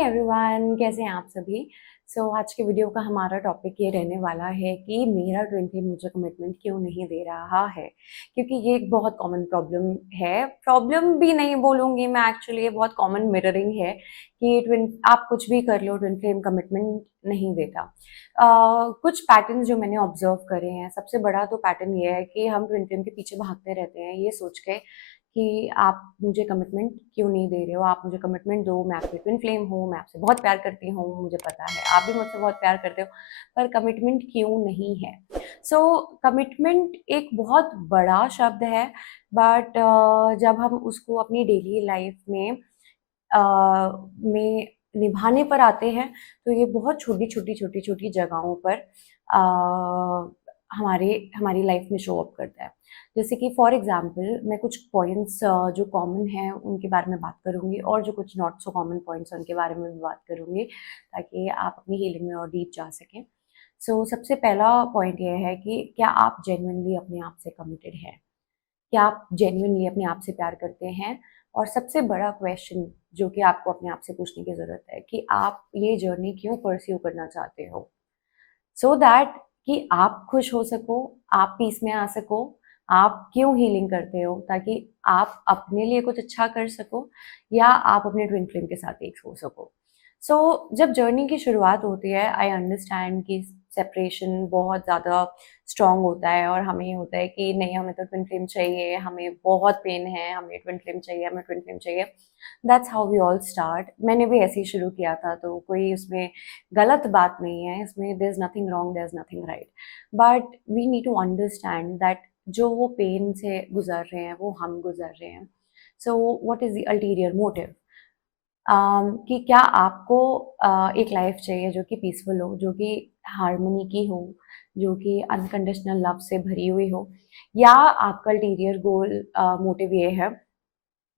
Hi everyone, कैसे हैं आप सभी। आज के वीडियो का हमारा टॉपिक ये रहने वाला है कि मेरा ट्विन फ्लेम मुझे कमिटमेंट क्यों नहीं दे रहा है। क्योंकि ये एक बहुत कॉमन प्रॉब्लम है। प्रॉब्लम भी नहीं बोलूँगी मैं, एक्चुअली ये बहुत कॉमन मिररिंग है कि ट्विन आप कुछ भी कर लो, ट्विन फ्लेम कमिटमेंट नहीं देता। कुछ पैटर्न्स जो मैंने ऑब्जर्व करे हैं, सबसे बड़ा तो पैटर्न ये है कि हम ट्विन फ्लेम के पीछे भागते रहते हैं ये सोच के कि आप मुझे कमिटमेंट क्यों नहीं दे रहे हो, आप मुझे कमिटमेंट दो, मैं आपकी ट्विन फ्लेम हूँ, मैं आपसे बहुत प्यार करती हूँ, मुझे पता है आप भी मुझसे बहुत प्यार करते हो, पर कमिटमेंट क्यों नहीं है। कमिटमेंट एक बहुत बड़ा शब्द है, बट जब हम उसको अपनी डेली लाइफ में निभाने पर आते हैं तो ये बहुत छोटी छोटी जगहों पर हमारी लाइफ में शो अप करता है। जैसे कि फॉर एग्जांपल मैं कुछ पॉइंट्स जो कॉमन हैं उनके बारे में बात करूँगी, और जो कुछ नॉट सो कॉमन पॉइंट्स हैं उनके बारे में भी बात करूँगी, ताकि आप अपनी हीलिंग में और डीप जा सकें। सबसे पहला पॉइंट ये है कि क्या आप जेन्युइनली अपने आप से कमिटेड हैं? क्या आप जेन्युइनली अपने आप से प्यार करते हैं? और सबसे बड़ा क्वेश्चन जो कि आपको अपने आप से पूछने की ज़रूरत है कि आप ये जर्नी क्यों परस्यू करना चाहते हो? सो दैट कि आप खुश हो सको, आप पीस में आ सको। आप क्यों हीलिंग करते हो? ताकि आप अपने लिए कुछ अच्छा कर सको, या आप अपने ट्विन फ्लेम के साथ एक हो सको। जब जर्नी की शुरुआत होती है, आई अंडरस्टैंड कि सेपरेशन बहुत ज़्यादा स्ट्रॉन्ग होता है और हमें ये होता है कि नहीं, हमें तो ट्विन फ्लेम चाहिए, हमें बहुत पेन है, हमें ट्विन फ्लेम चाहिए, हमें ट्विन फ्लेम चाहिए। That's how we all start. मैंने भी ऐसे ही शुरू किया था, तो कोई उसमें गलत बात नहीं है, इसमें there is nothing wrong, there is nothing right. But we need to understand that जो वो पेन से गुज़र रहे हैं, वो हम गुज़र रहे हैं। So what is the ulterior motive? कि क्या आपको एक लाइफ चाहिए जो कि पीसफुल हो, जो कि हार्मनी की हो, जो कि अनकंडीशनल लव से भरी हुई हो, या आपका अल्टीरियर गोल मोटिव ये है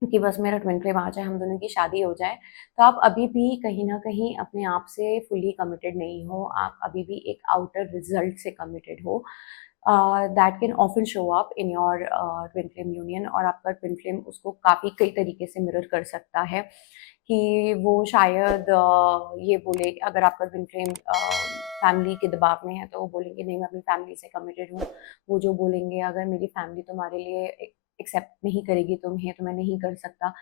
कि बस मेरा ट्विन फ्लेम आ जाए, हम दोनों की शादी हो जाए। तो आप अभी भी कहीं न कहीं अपने आप से फुली कमिटेड नहीं हो, आप अभी भी एक आउटर रिज़ल्ट से कमिटेड हो। That can often show up in your twin flame union, और आपका ट्विन फ्लेम उसको काफ़ी कई तरीके से मिरर कर सकता है। कि वो शायद ये बोले कि अगर आपका ट्विन फ्लेम फैमिली के दबाव में है, तो वो बोलेंगे नहीं, मैं अपनी फैमिली से कमिटेड हूँ। वो जो बोलेंगे, अगर मेरी फैमिली तुम्हारे लिए एक्सेप्ट नहीं करेगी तुम्हें, तो मैं नहीं कर सकता।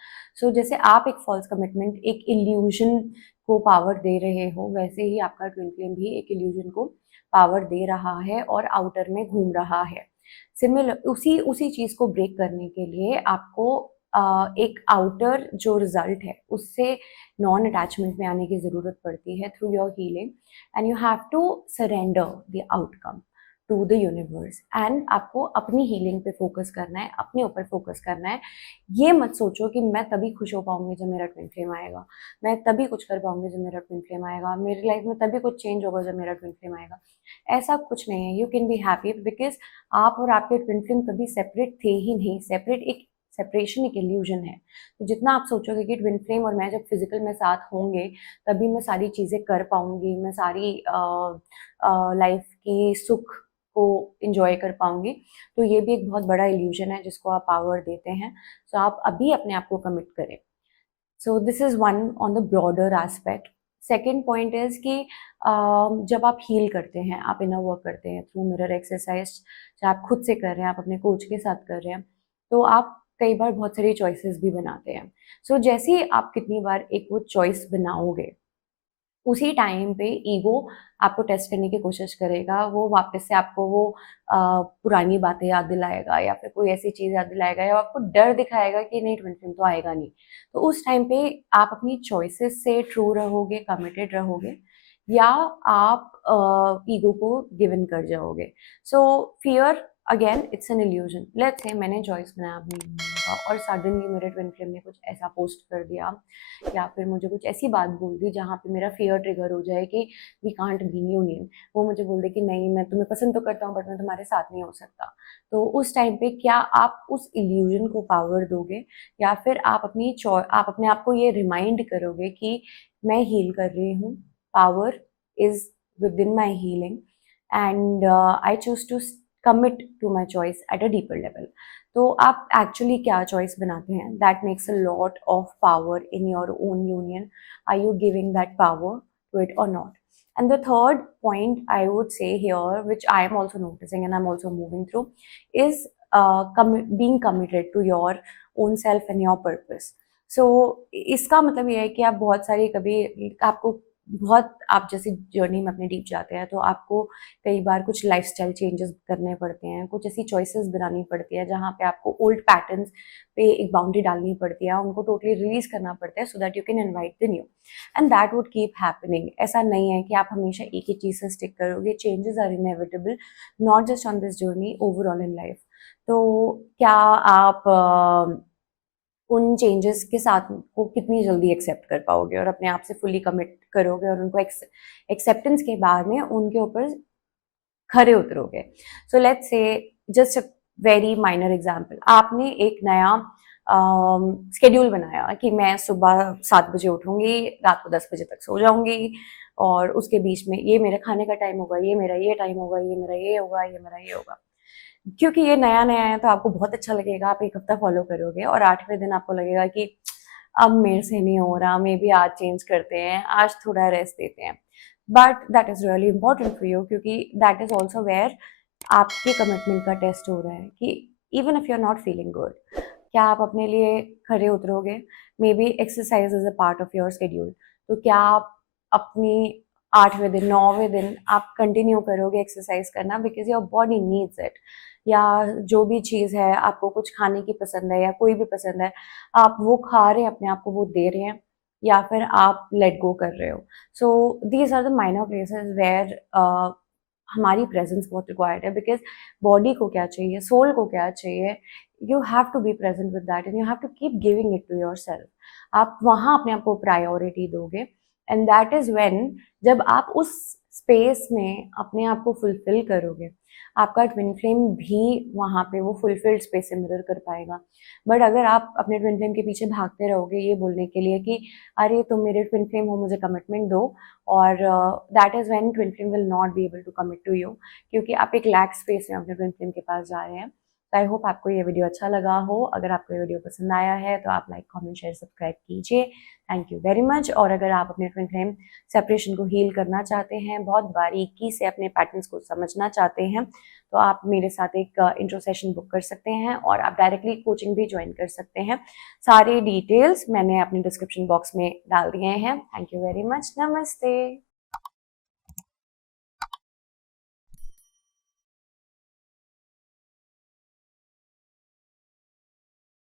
जैसे आप एक फ़ॉल्स कमिटमेंट, एक इल्यूज़न को पावर दे रहे हो, वैसे ही आपका ट्विन फ्लेम भी एक इल्यूज़न को पावर दे रहा है और आउटर में घूम रहा है। सिमिलर उसी उसी चीज़ को ब्रेक करने के लिए आपको एक आउटर जो रिज़ल्ट है, उससे नॉन अटैचमेंट में आने की ज़रूरत पड़ती है through your healing, and you have to surrender the outcome to the universe. And आपको अपनी हीलिंग पे फोकस करना है, अपने ऊपर फोकस करना है। ये मत सोचो कि मैं तभी खुश हो पाऊंगी जब मेरा ट्विन फ्लेम आएगा, मैं तभी कुछ कर पाऊंगी जब मेरा ट्विन फ्लेम आएगा, मेरी लाइफ में तभी कुछ चेंज होगा जब मेरा ट्विन फ्लेम आएगा। ऐसा कुछ नहीं है। You can be happy because आप और आपके ट्विन फ्लेम कभी सेपरेट थे ही नहीं। सेपरेशन एक इल्यूजन है। तो जितना आप सोचोगे कि ट्विन फ्लेम और मैं जब फिजिकल में साथ होंगे, तभी मैं सारी चीज़ें कर पाऊंगी, मैं सारी लाइफ की सुख को इंजॉय कर पाऊंगी, तो ये भी एक बहुत बड़ा इल्यूजन है जिसको आप पावर देते हैं। आप अभी अपने आप को कमिट करें। This is one on the broader aspect. Second point is कि जब आप हील करते हैं, आप इनर वर्क करते हैं थ्रू मिरर एक्सरसाइज, चाहे आप खुद से कर रहे हैं, आप अपने कोच के साथ कर रहे हैं, तो आप कई बार बहुत सारी चॉइसेस भी बनाते हैं। जैसे ही आप कितनी बार एक वो चॉइस बनाओगे, उसी टाइम पे ईगो आपको टेस्ट करने की कोशिश करेगा। वो वापस से आपको वो पुरानी बातें याद दिलाएगा, या फिर कोई ऐसी चीज़ याद दिलाएगा, या आपको डर दिखाएगा कि नहीं, ट्विन फ्लेम तो आएगा नहीं। तो उस टाइम पे आप अपनी चॉइसेस से ट्रू रहोगे, कमिटेड रहोगे, या आप ईगो को गिव इन कर जाओगे। Fear again it's an illusion. Let's say मैंने चॉइस बनाया अपनी यूनियन का, और सडनली मेरे ट्विन फ्लेम ने कुछ ऐसा पोस्ट कर दिया, या फिर मुझे कुछ ऐसी बात बोल दी जहाँ पे मेरा फियर ट्रिगर हो जाए कि we can't be in union. वो मुझे बोल दे कि नहीं, मैं तुम्हें पसंद तो करता हूँ, बट मैं तुम्हारे साथ नहीं हो सकता। तो उस टाइम पे क्या आप उस इल्यूजन को पावर दोगे, या फिर आप अपने आप को ये रिमाइंड करोगे कि मैं हील कर रही हूँ, power is within my healing, and I choose to commit to my choice at a deeper level. तो आप एक्चुअली क्या चॉइस बनाते हैं, that makes a lot of power in your own union. Are you giving that power to it और not? And the third point I would say here, which I am also noticing and I'm also moving through, is being committed to your own self and your purpose. So इसका मतलब ये है कि आप बहुत सारी कभी आपको बहुत आप जैसे जर्नी में अपने डीप जाते हैं तो आपको कई बार कुछ लाइफस्टाइल चेंजेस करने पड़ते हैं, कुछ ऐसी चॉइसेस बनानी पड़ती है जहाँ पे आपको ओल्ड पैटर्न्स पे एक बाउंड्री डालनी पड़ती है, उनको टोटली रिलीज करना पड़ता है so that you can invite the new, and that would keep happening. ऐसा नहीं है कि आप हमेशा एक ही चीज़ से स्टिक करोगे, changes are inevitable not just on this journey, overall in life. तो क्या आप उन चेंजेस के साथ को कितनी जल्दी एक्सेप्ट कर पाओगे और अपने आप से फुली कमिट करोगे और उनको एक्सेप्टेंस के बाद में उनके ऊपर खरे उतरोगे? So let's say just a very minor example, आपने एक नया स्केड्यूल बनाया कि मैं सुबह 7 बजे उठूंगी, रात को 10 बजे तक सो जाऊंगी, और उसके बीच में ये मेरे खाने का टाइम होगा, ये मेरा ये टाइम होगा, ये मेरा ये होगा, ये मेरा ये होगा। क्योंकि ये नया नया है तो आपको बहुत अच्छा लगेगा, आप एक हफ्ता फॉलो करोगे और 8वें दिन आपको लगेगा कि अब मेरे से नहीं हो रहा, मे बी आज चेंज करते हैं, आज थोड़ा रेस्ट देते हैं। But that is really important for you, क्योंकि दैट इज़ ऑल्सो वेयर आपके कमिटमेंट का टेस्ट हो रहा है कि even if you are not feeling good, क्या आप अपने लिए खरे उतरोगे? Maybe exercise is a part of your schedule, तो क्या आप अपनी 8वें दिन 9वें दिन आप कंटिन्यू करोगे एक्सरसाइज करना because your body needs it? या जो भी चीज़ है, आपको कुछ खाने की पसंद है या कोई भी पसंद है, आप वो खा रहे हैं, अपने आप को वो दे रहे हैं, या फिर आप लेट गो कर रहे हो? So these are the minor places where हमारी प्रेजेंस बहुत रिक्वायर्ड है, बिकॉज बॉडी को क्या चाहिए, सोल को क्या चाहिए, you have to be present with that and you have to keep giving it to yourself. आप वहाँ अपने आप को प्रायोरिटी दोगे, एंड दैट इज़ व्हेन, जब आप उस स्पेस में अपने आप को फुलफिल करोगे, आपका ट्विन फ्लेम भी वहाँ पे वो फुलफिल्ड स्पेस से मिरर कर पाएगा। बट अगर आप अपने ट्विन फ्लेम के पीछे भागते रहोगे ये बोलने के लिए कि अरे तुम मेरे ट्विन फ्लेम हो, मुझे कमिटमेंट दो, और that is when twin flame will not be able to commit to you, क्योंकि आप एक लैक स्पेस में अपने ट्विन फ्लेम के पास जा रहे हैं। तो आई होप आपको ये वीडियो अच्छा लगा हो। अगर आपको ये वीडियो पसंद आया है तो आप लाइक, कमेंट, शेयर, सब्सक्राइब कीजिए। Thank you very much. और अगर आप अपने ट्विन फ्लेम सेपरेशन को हील करना चाहते हैं, बहुत बारीकी से अपने पैटर्न्स को समझना चाहते हैं, तो आप मेरे साथ एक इंट्रो सेशन बुक कर सकते हैं और आप डायरेक्टली कोचिंग भी ज्वाइन कर सकते हैं। सारे डिटेल्स मैंने अपने डिस्क्रिप्शन बॉक्स में डाल दिए हैं। Thank you very much. नमस्ते।